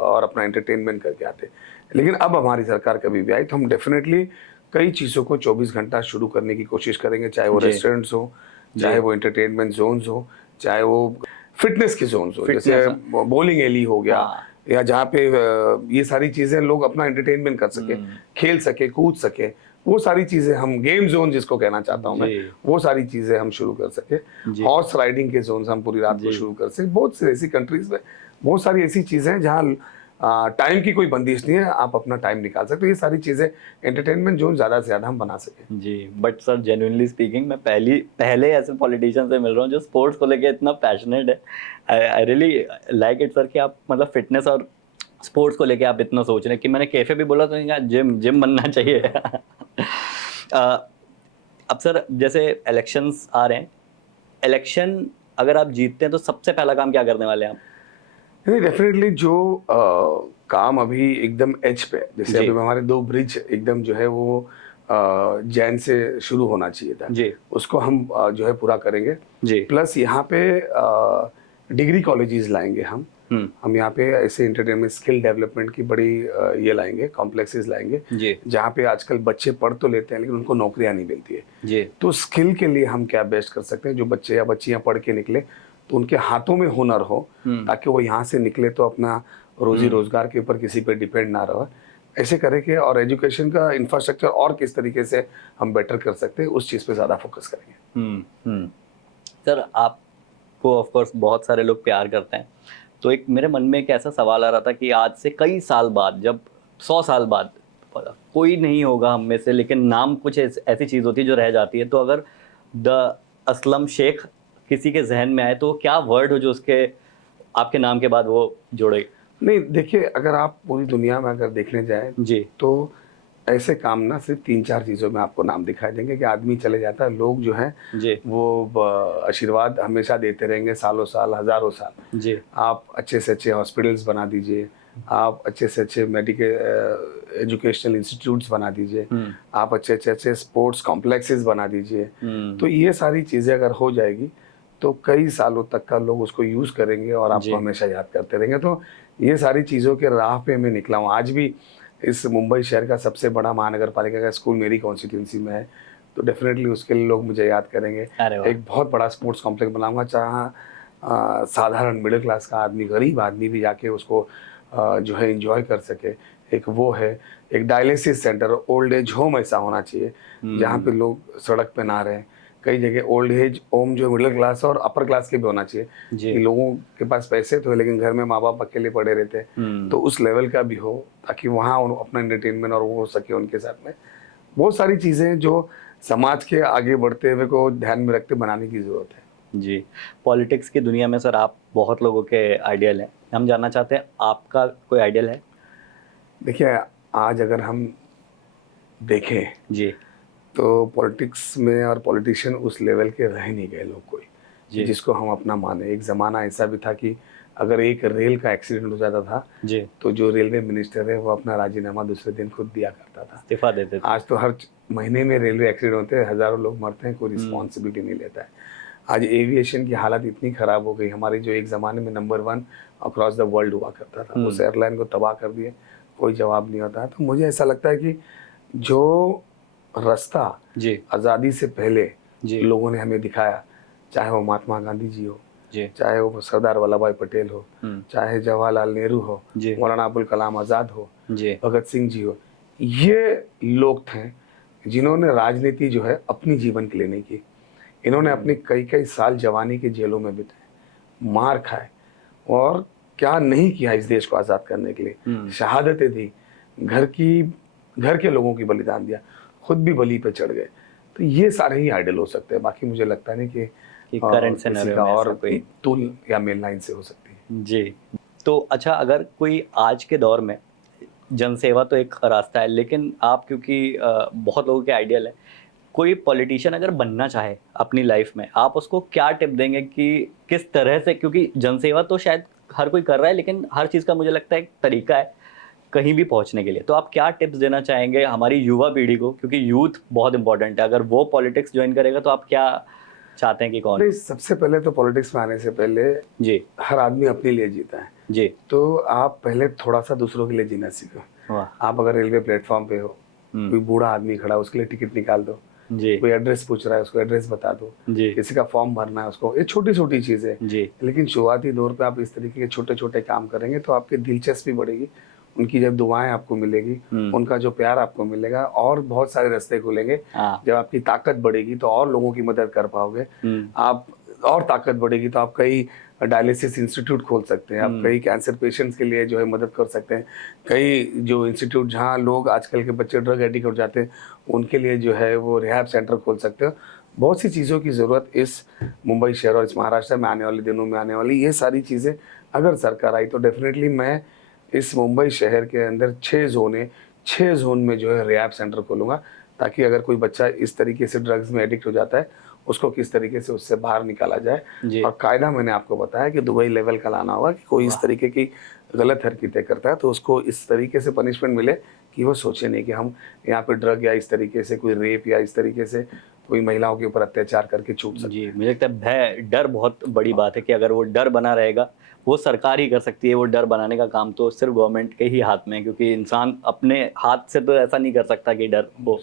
और अपना एंटरटेनमेंट करके आते हैं। लेकिन अब हमारी सरकार कभी भी आई तो हम डेफिनेटली कई चीज़ों को 24 घंटा शुरू करने की कोशिश करेंगे, चाहे वो रेस्टोरेंट्स हो, चाहे वो एंटरटेनमेंट जोन्स हो, चाहे वो फिटनेस के जोन्स हो, जैसे बॉलिंग एली हो गया, या जहाँ पे ये सारी चीज़ें लोग अपना एंटरटेनमेंट कर सके, खेल सके, कूद सके, वो सारी चीज़ें हम गेम जोन जिसको कहना चाहता हूँ मैं, वो सारी चीज़ें हम शुरू कर सके। हॉर्स राइडिंग के जोन हम पूरी रात को शुरू कर सके। बहुत सी ऐसी कंट्रीज में बहुत सारी ऐसी चीज़ें हैं जहाँ टाइम की कोई बंदिश नहीं है, आप अपना टाइम निकाल सकते हो। ये सारी चीज़ें एंटरटेनमेंट जोन ज़्यादा से ज़्यादा हम बना सकें। जी, बट सर जेन्युइनली स्पीकिंग, मैं पहले ऐसे पॉलिटिशियन से मिल रहा हूँ जो स्पोर्ट्स को लेके इतना पैशनेट है। I really like it sir कि आप मतलब फिटनेस और स्पोर्ट्स को लेके आप इतना सोच रहे हैं। कि मैंने कैफे भी बोला तो जिम बनना चाहिए। अब सर जैसे इलेक्शंस आ रहे हैं, इलेक्शन अगर आप जीतते हैं तो सबसे पहला काम क्या करने वाले हैं आप? नहीं, डेफिनेटली जो काम अभी एकदम एज पे, जैसे अभी हमारे 2 ब्रिज एकदम जो है वो जैन से शुरू होना चाहिए था जी, उसको हम जो है पूरा करेंगे जी। प्लस यहाँ पे डिग्री कॉलेजेस लाएंगे हम यहाँ पे ऐसे एंटरटेनमेंट स्किल डेवलपमेंट की बड़ी ये लाएंगे, कॉम्प्लेक्सेस लाएंगे जी, जहाँ पे आजकल बच्चे पढ़ तो लेते हैं लेकिन उनको नौकरियाँ नहीं मिलती है। जी। तो स्किल के लिए हम क्या बेस्ट कर सकते हैं, जो बच्चे या बच्चियाँ पढ़ के निकले तो उनके हाथों में हुनर हो, ताकि वो यहाँ से निकले तो अपना रोजी रोजगार के ऊपर किसी पे डिपेंड ना रहे। ऐसे करेंगे, और एजुकेशन का इंफ्रास्ट्रक्चर और किस तरीके से हम बेटर कर सकते हैं उस चीज़ पे ज़्यादा फोकस करेंगे। सर आपको ऑफ कोर्स बहुत सारे लोग प्यार करते हैं, तो एक मेरे मन में एक ऐसा सवाल आ रहा था कि आज से कई साल बाद, जब 100 साल बाद कोई नहीं होगा हम में से, लेकिन नाम कुछ ऐसी चीज़ होती है जो रह जाती है, तो अगर द असलम शेख किसी के जहन में आए तो क्या वर्ड हो जो उसके आपके नाम के बाद वो जोड़े? नहीं, देखिए, अगर आप पूरी दुनिया में अगर देखने जाएं जी, तो ऐसे काम ना सिर्फ 3-4 चीज़ों में आपको नाम दिखाई देंगे कि आदमी चले जाता है, लोग जो हैं जी, वो आशीर्वाद हमेशा देते रहेंगे, सालों साल, हज़ारों साल। जी, आप अच्छे से अच्छे हॉस्पिटल्स बना दीजिए, आप अच्छे से अच्छे मेडिकल एजुकेशनल इंस्टीट्यूट्स बना दीजिए, आप अच्छे अच्छे स्पोर्ट्स कॉम्प्लेक्सेस बना दीजिए। तो ये सारी चीज़ें अगर हो जाएगी तो कई सालों तक का लोग उसको यूज़ करेंगे और आपको हमेशा याद करते रहेंगे। तो ये सारी चीज़ों के राह पे मैं निकला हूँ। आज भी इस मुंबई शहर का सबसे बड़ा महानगर पालिका का स्कूल मेरी कॉन्स्टिट्यूंसी में है, तो डेफिनेटली उसके लिए लोग मुझे याद करेंगे। एक बहुत बड़ा स्पोर्ट्स कॉम्प्लेक्स बनाऊंगा जहाँ साधारण मिडिल क्लास का आदमी, गरीब आदमी भी जाके उसको जो है एंजॉय कर सके। एक वो है, एक dialysis centre, old age home ऐसा होना चाहिए जहाँ पे लोग सड़क पे ना रहें। कई जगह ओल्ड एज होम जो मिडिल क्लास और अपर क्लास के भी होना चाहिए कि लोगों के पास पैसे तो है लेकिन घर में माँ बाप अकेले पड़े रहते हैं, तो उस लेवल का भी हो ताकि वहाँ अपना एंटरटेनमेंट और वो हो सके उनके साथ में। बहुत सारी चीज़ें जो समाज के आगे बढ़ते हुए को ध्यान में रखते बनाने की ज़रूरत है। जी, पॉलिटिक्स की दुनिया में सर आप बहुत लोगों के आइडियल हैं। हम जानना चाहते हैं आपका कोई आइडियल है? देखिए, आज अगर हम देखें जी, तो पॉलिटिक्स में और पॉलिटिशियन उस लेवल के रह नहीं गए लोग कोई, कि जी, जिसको हम अपना माने। एक ज़माना ऐसा भी था कि अगर एक रेल का एक्सीडेंट हो जाता था, जी, तो जो रेलवे मिनिस्टर है वो अपना राजीनामा दूसरे दिन खुद दिया करता था। इस्तीफ़ा देते थे। आज तो हर महीने में रेलवे एक्सीडेंट होते हैं, हज़ारों लोग मरते हैं, कोई हुँ, रिस्पॉन्सिबिलिटी नहीं लेता है। आज एविएशन की हालत इतनी ख़राब हो गई, हमारी जो एक ज़माने में नंबर 1 अक्रॉस द वर्ल्ड हुआ करता था, उस हुँ, एयरलाइन को तबाह कर दिए, कोई जवाब नहीं होता है। तो मुझे ऐसा लगता है कि जो रास्ता जी, आज़ादी से पहले जी, लोगों ने हमें दिखाया, चाहे वो महात्मा गांधी जी हो, जी, चाहे वो सरदार वल्लभ भाई पटेल हो, हुँ, चाहे जवाहरलाल नेहरू हो, जी, मौलाना अबुल कलाम आज़ाद हो, जी, भगत सिंह जी हो, ये लोग थे जिन्होंने राजनीति जो है अपनी जीवन के लिए नहीं की। इन्होंने अपनी हुँ, कई-कई साल जवानी के जेलों में बिताए, मार खाए और क्या नहीं किया इस देश को आज़ाद करने के लिए। हुँ, शहादतें दी, घर की घर के लोगों की बलिदान दिया, खुद भी बलि पे चढ़ गए। तो ये सारे ही आइडल हो सकते हैं, बाकी मुझे लगता नहीं कि कि करंट किसी सिनेरियो का में ऐसा और कोई तुल या मेल लाइन से हो सकती है। जी, तो अच्छा अगर कोई आज के दौर में जनसेवा तो एक रास्ता है, लेकिन आप क्योंकि बहुत लोगों के आइडियल है, कोई पॉलिटिशियन अगर बनना चाहे अपनी लाइफ में, आप उसको क्या टिप देंगे कि किस तरह से क्योंकि जनसेवा तो शायद हर कोई कर रहा है, लेकिन हर चीज़ का मुझे लगता है एक तरीका है, कहीं भी पहुँचने के लिए। तो आप क्या टिप्स देना चाहेंगे हमारी युवा पीढ़ी को? क्योंकि यूथ बहुत इम्पोर्टेंट है, अगर वो पॉलिटिक्स जॉइन करेगा तो आप क्या चाहते हैं कि कौन? नहीं, सबसे पहले तो पॉलिटिक्स में आने से पहले जी, हर आदमी अपने लिए जीता है। जी, तो आप पहले थोड़ा-सा दूसरों के लिए जीना सीखो। वाह! आप अगर रेलवे प्लेटफ़ॉर्म पे हो, हुँ, कोई बूढ़ा आदमी खड़ा है, उसके लिए टिकट निकाल दो। जी, कोई एड्रेस पूछ रहा है, उसको एड्रेस बता दो। जी, किसी का फॉर्म भरना है उसको, ये छोटी-छोटी चीज़ें हैं। जी, लेकिन शुरुआती दौर पे आप इस तरीके के छोटे-छोटे काम करेंगे तो आपकी दिलचस्पी बढ़ेगी। उनकी जब दुआएँ आपको मिलेगी, हुँ, उनका जो प्यार आपको मिलेगा और बहुत सारे रास्ते खुलेंगे। हाँ, जब आपकी ताकत बढ़ेगी तो और लोगों की मदद कर पाओगे। हुँ, आप और ताकत बढ़ेगी तो आप कई डायलिसिस इंस्टीट्यूट खोल सकते हैं, आप हुँ, कई कैंसर पेशेंट्स के लिए जो है मदद कर सकते हैं। कई जो इंस्टीट्यूट जहाँ लोग आजकल के बच्चे ड्रग एडिक्ट हो जाते हैं, उनके लिए जो है वो रिहैब सेंटर खोल सकते हो। बहुत सी चीज़ों की ज़रूरत इस मुंबई शहर और इस महाराष्ट्र में आने वाले दिनों में आने वाली, ये सारी चीज़ें अगर सरकार आई तो डेफ़िनेटली मैं इस मुंबई शहर के अंदर 6 ज़ोन है, 6 ज़ोन में जो है रिहैब सेंटर खोलूँगा, ताकि अगर कोई बच्चा इस तरीके से ड्रग्स में एडिक्ट हो जाता है, उसको किस तरीके से उससे बाहर निकाला जाए। जी, और कायदा मैंने आपको बताया कि दुबई लेवल का लाना होगा कि कोई इस वाह! तरीके की गलत हरकतें करता है तो उसको इस तरीके से पनिशमेंट मिले कि वो सोचे नहीं कि हम यहाँ पे ड्रग या इस तरीके से कोई रेप या इस तरीके से कोई महिलाओं के ऊपर अत्याचार करके छूट सकते जी, हैं। मुझे लगता है भय डर बहुत बड़ी बात है कि अगर वो डर बना रहेगा, वो सरकार ही कर सकती है, वो डर बनाने का काम तो सिर्फ़ गवर्नमेंट के ही हाथ में है क्योंकि इंसान अपने हाथ से तो ऐसा नहीं कर सकता कि डर हो।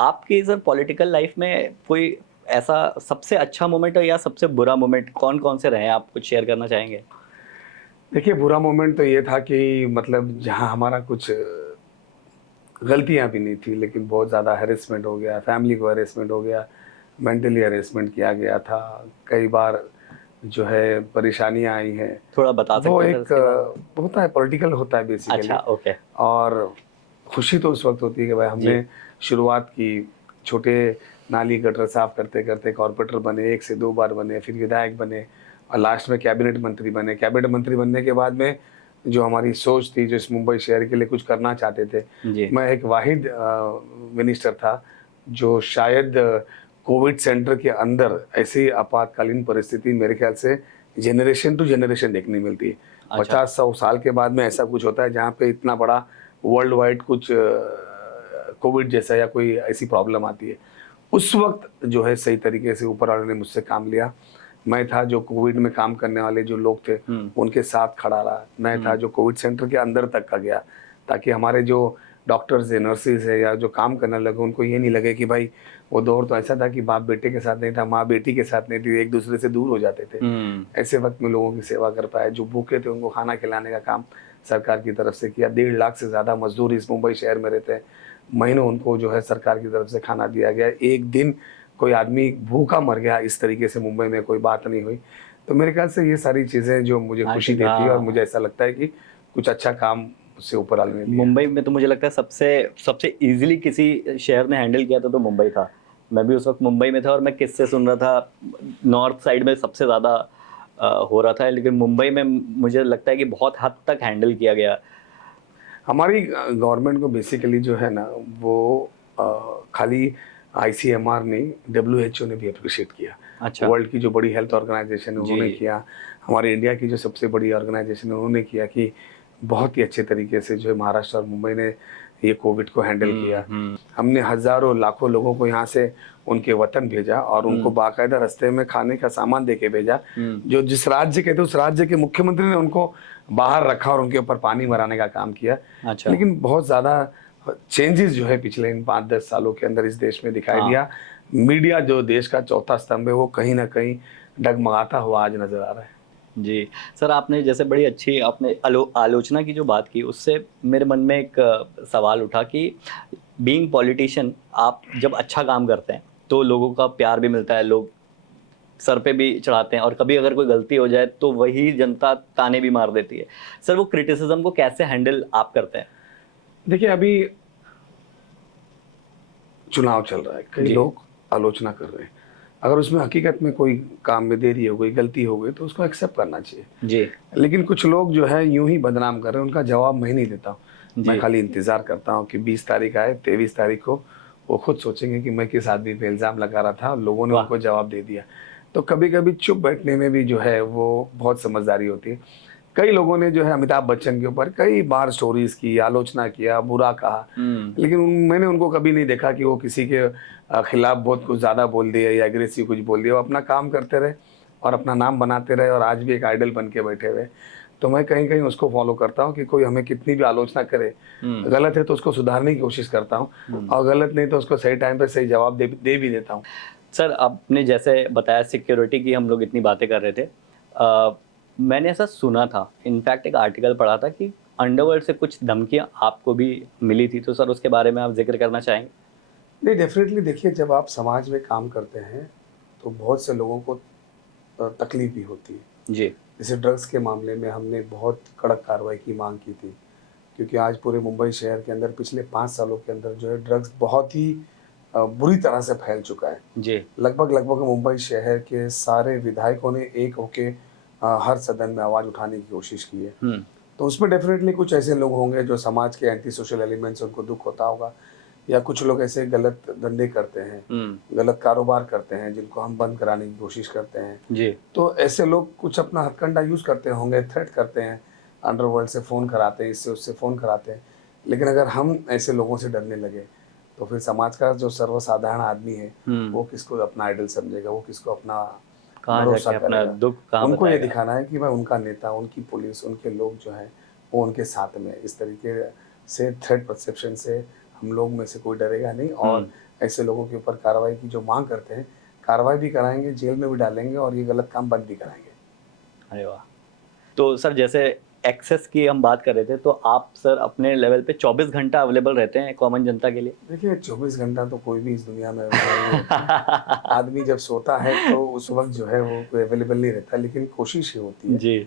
आपकी सर पॉलिटिकल लाइफ़ में कोई ऐसा सबसे अच्छा मोमेंट या सबसे बुरा मोमेंट कौन-कौन से रहे हैं? आप कुछ शेयर करना चाहेंगे? देखिए, बुरा मोमेंट तो ये था कि मतलब जहाँ हमारा कुछ गलतियाँ भी नहीं थी, लेकिन बहुत ज़्यादा हैरेसमेंट हो गया, फैमिली को हैरेसमेंट हो गया, मेंटली हैरेसमेंट किया गया था। कई बार जो है परेशानियाँ आई हैं। थोड़ा बता वो सकते हैं सर एक इसके बारे में? होता है, पॉलिटिकल होता है अच्छा, बेसिकली। ओके। और खुशी तो उस वक़्त होती है कि भाई जी, हमने शुरुआत की, छोटे नाली गटर साफ़ करते-करते कॉर्पोरेटर बने, 1 से 2 बार बने, फिर विधायक बने और लास्ट में कैबिनेट मंत्री बने। कैबिनेट मंत्री बनने के बाद में जो हमारी सोच थी, जो इस मुंबई शहर के लिए कुछ करना चाहते थे, जी, मैं एक वाहिद मिनिस्टर था, जो शायद कोविड सेंटर के अंदर ऐसी आपातकालीन परिस्थिति मेरे ख़्याल से जनरेशन टू जनरेशन देखने मिलती है। अच्छा। 50-100 साल के बाद में ऐसा कुछ होता है जहाँ पे इतना बड़ा वर्ल्ड वाइड कुछ कोविड जैसा या कोई ऐसी प्रॉब्लम आती है। उस वक़्त जो है सही तरीके से ऊपर वाले ने मुझसे काम लिया। मैं था जो कोविड में काम करने वाले जो लोग थे, हुँ, उनके साथ खड़ा रहा। मैं था हुँ, जो कोविड सेंटर के अंदर तक का गया, ताकि हमारे जो डॉक्टर्स हैं, नर्सेज़ हैं या जो काम करने लगे, उनको ये नहीं लगे कि भाई वो दौर तो ऐसा था कि बाप बेटे के साथ नहीं था, माँ बेटी के साथ नहीं थी, एक-दूसरे से दूर हो जाते थे। हुँ, ऐसे वक़्त में लोगों की सेवा कर पाए, जो भूखे थे उनको खाना खिलाने का काम सरकार की तरफ से किया। 1.5 लाख से ज़्यादा मज़दूर इस मुंबई शहर में रहते हैं। महीनों उनको जो है सरकार की तरफ से खाना दिया गया। एक दिन कोई आदमी भूखा मर गया इस तरीके से मुंबई में कोई बात नहीं हुई। तो मेरे ख़्याल से ये सारी चीज़ें जो मुझे हाँ, खुशी क्योंकि देती है और हाँ, मुझे ऐसा लगता है कि कुछ अच्छा काम मुझसे ऊपर वाले ने लिया है। मुंबई में तो मुझे लगता है सबसे सबसे ईज़िली किसी शहर ने हैंडल किया था तो मुंबई था। मैं भी उस वक्त मुंबई में था और मैं किससे सुन रहा था, नॉर्थ साइड में सबसे ज़्यादा हो रहा था, लेकिन मुंबई में मुझे लगता है कि बहुत हद तक हैंडल किया गया। हमारी गवर्नमेंट को बेसिकली जो है ना वो खाली आईसीएमआर नहीं, डब्ल्यूएचओ ने भी अप्रिशिएट किया। अच्छा। वर्ल्ड की जो बड़ी हेल्थ ऑर्गेनाइजेशन है जी। उन्होंने किया, हमारे इंडिया की जो सबसे बड़ी ऑर्गेनाइजेशन है उन्होंने किया कि बहुत ही अच्छे तरीके से जो है महाराष्ट्र और मुंबई ने ये कोविड को हैंडल किया। हम्म। हमने हज़ारों लाखों लोगों को यहाँ से उनके वतन भेजा और उनको बाकायदा रास्ते में खाने का सामान दे के भेजा। जो जिस राज्य के थे उस राज्य के मुख्यमंत्री ने उनको बाहर रखा और उनके ऊपर पानी भराने का काम किया। अच्छा। लेकिन बहुत ज़्यादा चेंजेस जो है पिछले इन 5-10 सालों के अंदर इस देश में दिखाई दिया। मीडिया जो देश का चौथा स्तंभ है वो कहीं ना कहीं डगमगाता हुआ आज नजर आ रहा है। जी सर, आपने जैसे बड़ी अच्छी आपने आलोचना की जो बात की, उससे मेरे मन में एक सवाल उठा कि बीइंग पॉलिटिशियन आप जब अच्छा काम करते हैं तो लोगों का प्यार भी मिलता है, लोग सर पे भी चढ़ाते हैं, और कभी अगर कोई गलती हो जाए तो वही जनता ताने भी मार देती है। सर वो क्रिटिसिज्म को कैसे हैंडल आप करते हैं? देखिए अभी चुनाव चल रहा है, कई जी। लोग आलोचना कर रहे हैं, अगर उसमें हकीकत में कोई काम में देरी हो गई, गलती हो गई तो उसको एक्सेप्ट करना चाहिए। जी। लेकिन कुछ लोग जो है यूं ही बदनाम कर रहे हैं, उनका जवाब मैं नहीं देता हूँ। मैं जी। खाली इंतज़ार करता हूँ कि 20 तारीख आए, 23 तारीख को वो खुद सोचेंगे कि मैं किस आदमी पे इल्ज़ाम लगा रहा था और लोगों ने वाह। उनको जवाब दे दिया। तो कभी कभी चुप बैठने में भी जो है वो बहुत समझदारी होती है। कई लोगों ने जो है अमिताभ बच्चन के ऊपर कई बार स्टोरीज की, आलोचना किया, बुरा कहा, लेकिन मैंने उनको कभी नहीं देखा कि वो किसी के खिलाफ बहुत कुछ ज़्यादा बोल दिया या एग्रेसिव कुछ बोल दिया। वो अपना काम करते रहे और अपना नाम बनाते रहे और आज भी एक आइडल बन के बैठे हुए। तो मैं कहीं कहीं उसको फॉलो करता हूँ कि कोई हमें कितनी भी आलोचना करे, गलत है तो उसको सुधारने की कोशिश करता हूँ और गलत नहीं तो उसको सही टाइम पे सही जवाब दे भी देता हूँ। सर आपने जैसे बताया सिक्योरिटी की हम लोग इतनी बातें कर रहे थे, मैंने ऐसा सुना था, इनफैक्ट एक आर्टिकल पढ़ा था कि अंडरवर्ल्ड से कुछ धमकियां आपको भी मिली थी, तो सर उसके बारे में आप जिक्र करना चाहेंगे? नहीं, डेफिनेटली देखिए, जब आप समाज में काम करते हैं तो बहुत से लोगों को तकलीफ भी होती है। जी। जैसे ड्रग्स के मामले में हमने बहुत कड़क कार्रवाई की मांग की थी, क्योंकि आज पूरे मुंबई शहर के अंदर पिछले 5 सालों के अंदर जो है ड्रग्स बहुत ही बुरी तरह से फैल चुका है। जी। लगभग लगभग मुंबई शहर के सारे विधायकों ने एक होके हर सदन में आवाज़ उठाने की कोशिश की है। तो उसमें डेफिनेटली कुछ ऐसे लोग होंगे जो समाज के एंटी सोशल एलिमेंट्स, उनको दुख होता होगा, या कुछ लोग ऐसे गलत धंधे करते हैं, गलत कारोबार करते हैं जिनको हम बंद कराने की कोशिश करते हैं। जी। तो ऐसे लोग कुछ अपना हथकंडा यूज़ करते होंगे, थ्रेट करते हैं, अंडरवर्ल्ड से फ़ोन कराते हैं, इससे उससे फ़ोन कराते हैं। लेकिन अगर हम ऐसे लोगों से डरने लगे तो फिर समाज का जो सर्वसाधारण आदमी है वो किसको अपना आइडल समझेगा, वो किसको अपना कहाँ भरोसा जाके अपना करेगा। दुख कहाँ उनको ये बताएगा? दिखाना है कि मैं उनका नेता, उनकी पुलिस, उनके लोग जो हैं वो उनके साथ में। इस तरीके से थ्रेट परसेप्शन से हम लोग में से कोई डरेगा नहीं और ऐसे लोगों के ऊपर कार्रवाई की जो मांग करते हैं, कार्रवाई भी कराएंगे, जेल में भी डालेंगे और ये गलत काम बंद भी कराएंगे। अरे वाह। तो सर जैसे एक्सेस की हम बात कर रहे थे, तो आप सर अपने लेवल पे 24 घंटा अवेलेबल रहते हैं कॉमन जनता के लिए? देखिए 24 घंटा तो कोई भी इस दुनिया में अवेलेबल नहीं होता। आदमी जब सोता है तो उस वक्त जो है वो कोई अवेलेबल नहीं रहता, लेकिन कोशिश ये होती है जी।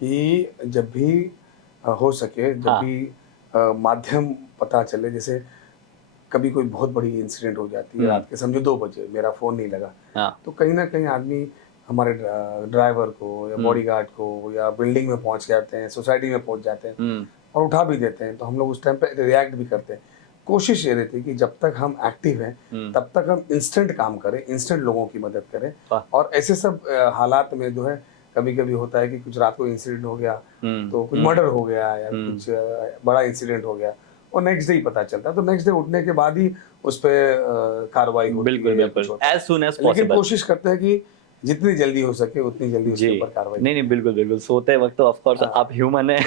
कि जब भी हो सके, जब हाँ। भी माध्यम पता चले, जैसे कभी कोई बहुत बड़ी इंसिडेंट हो जाती है रात के समझो 2 बजे, मेरा फ़ोन नहीं लगा, हाँ। तो कहीं ना कहीं आदमी हमारे ड्राइवर को या बॉडीगार्ड को या बिल्डिंग में पहुंच जाते हैं, सोसाइटी में पहुंच जाते हैं और उठा भी देते हैं। तो हम लोग उस टाइम पे रिएक्ट भी करते हैं। कोशिश ये रहती है कि जब तक हम एक्टिव हैं तब तक हम इंस्टेंट काम करें, इंस्टेंट लोगों की मदद करें। वाह। और ऐसे सब हालात में जो है कभी कभी होता है कि कुछ रात को इंसिडेंट हो गया, तो कुछ मर्डर हो गया या कुछ बड़ा इंसिडेंट हो गया और नेक्स्ट डे ही पता चलता है, तो नेक्स्ट डे उठने के बाद ही उस पर कार्रवाई होती बिल्कुल है या कुछ बिल्कुल, होता है। एज सुन एज लेकिन पॉसिबल। कोशिश करते हैं कि जितनी जल्दी हो सके उतनी जल्दी जी। उसके ऊपर कार्रवाई नहीं नहीं, की बिल्कुल बिल्कुल, सोते वक्त तो ऑफ कोर्स जाए। आप ह्यूमन है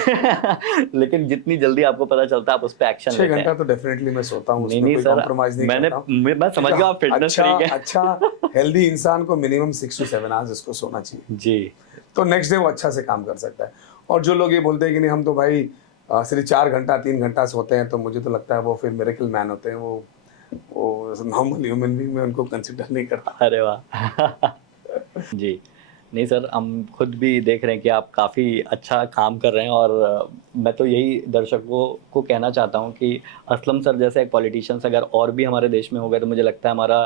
लेकिन जितनी जल्दी आपको पता चलता है आप उस पे एक्शन 6 लेते हैं। घंटा तो डेफिनेटली मैं सोता हूँ, नहीं उसमें नहीं कोई सर, कॉम्प्रोमाइज़ नहीं मैंने करता हूँ। मैं समझ गया आप फिटनेस अच्छा फ्रीक है। अच्छा हेल्दी इंसान को मिनिमम 6 to 7 आवर्स इसको सोना चाहिए, जी। तो नेक्स्ट डे वो अच्छा से काम कर सकता है। और जो लोग ये बोलते हैं कि नहीं हम तो भाई सिर्फ 4 घंटा 3 घंटा सोते हैं, तो मुझे तो लगता है वो फिर मिरेकल मैन होते हैं, वो नॉर्मल ह्यूमन बीइंग में उनको कंसिडर नहीं करता। अरे वाह जी। नहीं सर, हम खुद भी देख रहे हैं कि आप काफ़ी अच्छा काम कर रहे हैं, और मैं तो यही दर्शकों को कहना चाहता हूँ कि असलम सर जैसे एक पॉलिटिशियंस अगर और भी हमारे देश में हो गए तो मुझे लगता है हमारा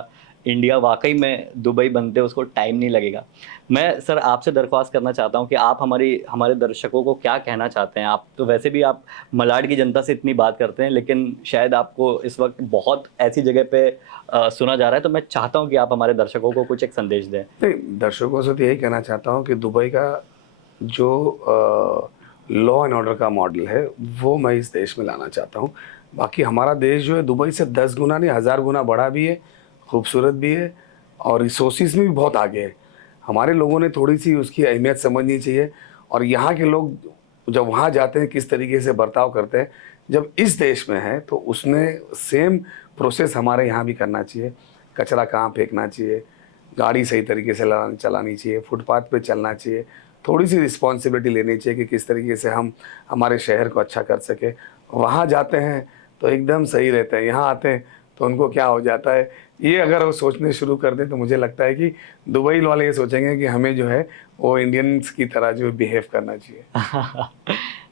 इंडिया वाकई में दुबई बनते उसको टाइम नहीं लगेगा। मैं सर आपसे दरख्वास्त करना चाहता हूँ कि आप हमारे दर्शकों को क्या कहना चाहते हैं। आप तो वैसे भी आप मलाड की जनता से इतनी बात करते हैं, लेकिन शायद आपको इस वक्त बहुत ऐसी जगह पे सुना जा रहा है, तो मैं चाहता हूँ कि आप हमारे दर्शकों को कुछ एक संदेश दें। नहीं, दर्शकों से तो यही कहना चाहता हूँ कि दुबई का जो लॉ एंड ऑर्डर का मॉडल है वो मैं इस देश में लाना चाहता हूँ। बाकी हमारा देश जो है दुबई से 10 गुना नहीं 1000 गुना बड़ा भी है, खूबसूरत भी है और रिसोर्सेज में भी बहुत आगे है। हमारे लोगों ने थोड़ी सी उसकी अहमियत समझनी चाहिए और यहाँ के लोग जब वहाँ जाते हैं किस तरीके से बर्ताव करते हैं, जब इस देश में है तो उसने सेम प्रोसेस हमारे यहाँ भी करना चाहिए। कचरा कहाँ फेंकना चाहिए, गाड़ी सही तरीके से चलानी चाहिए, फुटपाथ पे चलना चाहिए, थोड़ी सी रिस्पॉन्सिबिलिटी लेनी चाहिए कि किस तरीके से हम हमारे शहर को अच्छा कर सके। वहाँ जाते हैं तो एकदम सही रहते हैं, यहाँ आते हैं तो उनको क्या हो जाता है, ये अगर वो सोचने शुरू कर दें तो मुझे लगता है कि दुबई वाले ये सोचेंगे कि हमें जो है वो इंडियंस की तरह जो बिहेव करना चाहिए।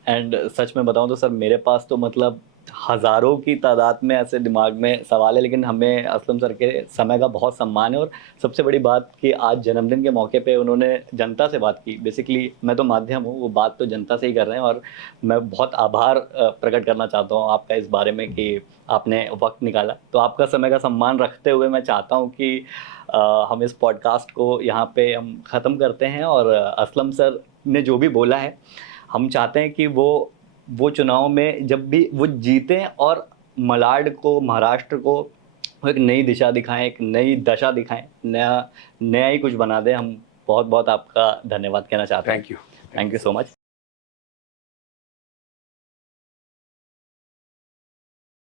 एंड सच में बताऊं तो सर मेरे पास तो मतलब हज़ारों की तादाद में ऐसे दिमाग में सवाल है, लेकिन हमें असलम सर के समय का बहुत सम्मान है। और सबसे बड़ी बात कि आज जन्मदिन के मौके पे उन्होंने जनता से बात की। बेसिकली मैं तो माध्यम हूँ, वो बात तो जनता से ही कर रहे हैं। और मैं बहुत आभार प्रकट करना चाहता हूँ आपका इस बारे में कि आपने वक्त निकाला। तो आपका समय का सम्मान रखते हुए मैं चाहता हूँ कि हम इस पॉडकास्ट को यहाँ पे हम ख़त्म करते हैं। और असलम सर ने जो भी बोला है, हम चाहते हैं कि वो चुनाव में जब भी वो जीतें और मलाड को, महाराष्ट्र को वो एक नई दिशा दिखाएं, एक नई दशा दिखाएं, नया नया ही कुछ बना दें। हम बहुत बहुत आपका धन्यवाद कहना चाहते हैं। Thank you. Thank you so much.